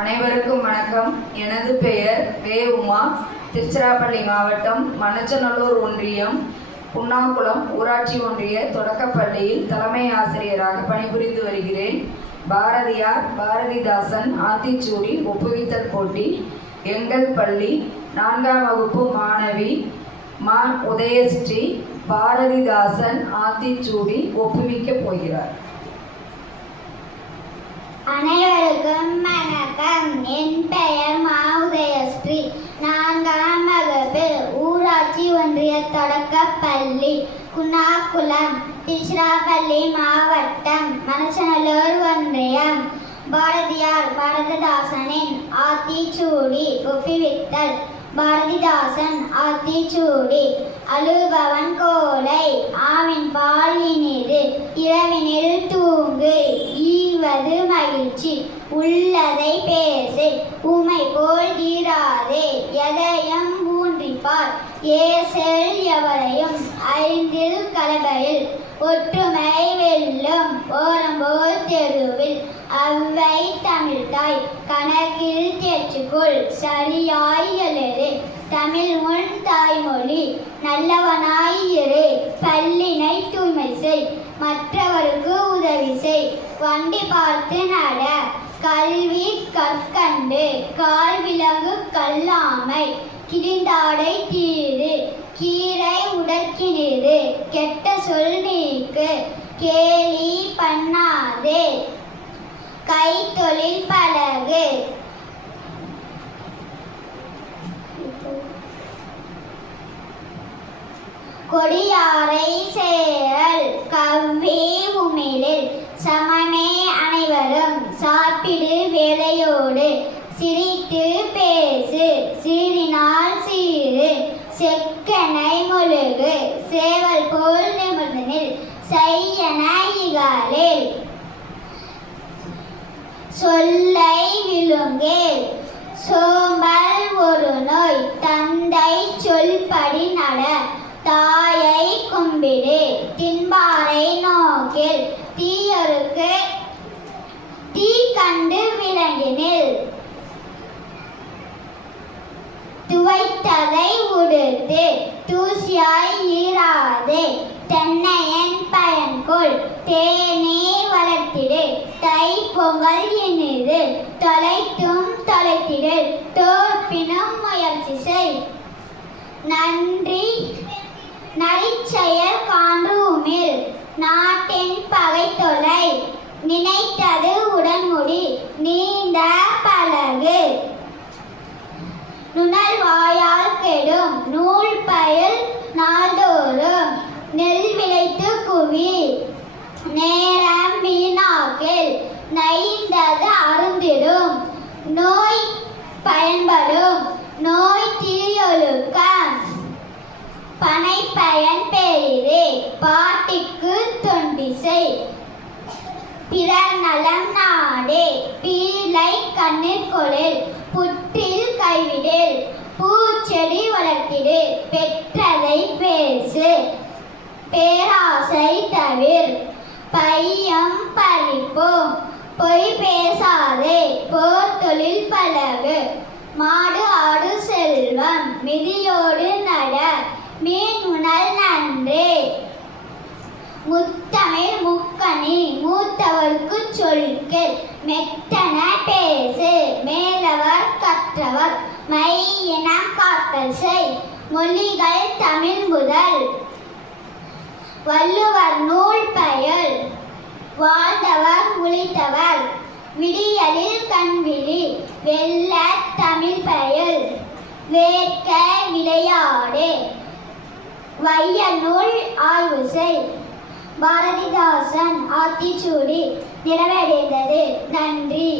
அனைவருக்கும் வணக்கம். எனது பெயர் வே. உமா. திருச்சிராப்பள்ளி மாவட்டம் மணச்சநல்லூர் ஒன்றியம் புன்னாக்குளம் ஊராட்சி ஒன்றிய தொடக்கப்பள்ளியில் தலைமை ஆசிரியராக பணிபுரிந்து வருகிறேன். பாரதியார் பாரதிதாசன் ஆத்திச்சூடி ஒப்புவித்தல் போட்டி எங்கள் பள்ளி 4ஆம் வகுப்பு மாணவி மா. உதயஸ்ரீ பாரதிதாசன் ஆத்திச்சூடி ஒப்புவிக்கப் போகிறார். அனைவருக்கும் வணக்கம். என் பெயர் மா. உதயஸ்ரீ. 4ஆம் வகுப்பு ஊராட்சி ஒன்றிய தொடக்கப்பள்ளி புன்னாக்குளம் திருச்சிராப்பள்ளி மாவட்டம் மணச்சநல்லூர் ஒன்றியம். பாரதியார் பாரதிதாசனின் ஆத்திச்சூடி ஒப்புவித்தல். பாரதிதாசன் ஆத்திச்சூடி. அழுபவன் கோலை ஆவின் பால் இனிது இரவினில் தூங்கு ஈவது மகிழ்ச்சி உள்ளதை பேசு உமை போல் ஈராதே எதையும் ஊன்றிப்பார் ஏசல் எவரையும் ஐந்தில் கலவையில் ஒற்றுமை வெல்லும் ஓரம்போல் தெருவில் அவ்வை தமிழ்தாய் கணக்கில் தேர்ச்சிக்குள் சரியாய் எழுது தமிழ் உன் தாய்மொழி நல்லவனாய் இரு பல்லினை தூய்மை செய் மற்றவருக்கு உதவி செய் வண்டி பார்த்து நட கல்வி கற்கண்டு கால் விலங்கு கல்லாமை கிழிந்தாடை தீது கீரை உடற்கினிது கெட்ட சொல் நீக்கு கேலி பண்ணாதே கைத்தொழில் பழகு. கொடியாரை சேரல் கவ்வி உமிழில் சமமே அனைவரும் சாப்பிடு வேலையோடு சிரித்து பேசு சீரினால் சீரு செக்கனை மொழுகு சேவல் போல் நிமிர்ந்தனில் செய்யன இகழில் சொல்லை விழுங்கேல் சோம்பல் ஒரு நோய் தந்தை சொல்படி நட தாயை கும்பிடு தின்பாரை நோக்கில் தீயொருக்கு தீ கண்டு விளங்கினில் துவைத்ததை உடுத்து தூசியாய் ஈராதே தென்னையன் பயன்கொள் தேநீர் வளர்த்திடு தை பொங்கல் இனிது தொலைத்தும் தொலைத்திடு தோற்பினும் முயற்சி செய் நன்றி நரிச்செயல் காண்றுமில் நாட்டின் பகை தொலை நினைத்தது உடன்முடி நீண்ட பழகு நுணல் வாயால் கெடும் நூல் பயில் நாள்தோறும் நெல் விளைத்து குவி நேரம் வீணாக்கில் நைந்தது அருந்திடும் நோய் பயன்படும் நோய் தீயொழுக்கம் பனை பயன் பெரிது பாட்டிற்கு தொண்டிசை பிறர் நலம் நாடே பீலை கண்ணீர் கொளில் புற்றில் கைவிடில் பூச்செடி வளர்த்திடு பெற்றதை பேசு பேராசை தவிர் பையம் பறிப்போம் பொய் பேசாதே போர் தொழில் பழகு மாடு ஆடு செல்வம் மிதியோடு நட மீன் உணல் நன்றே முத்தமிழ் முக்கணி மூத்தவர்க்கு சொல்கேள் மெத்தன பேசு மேலவர் கற்றவர் மையினம் காத்தல் செய் மொழிகள் தமிழ் முதல் வள்ளுவர் நூல் பயல் வாழ்ந்தவர் உழைத்தவர் விடியலில் கண்விழி வெல்ல தமிழ் பயல் வேட்க விளையாடு வையநூல் ஆய்வு செய். பாரதிதாசன் ஆத்திச்சூடி நிறைவடைந்தது. நன்றி.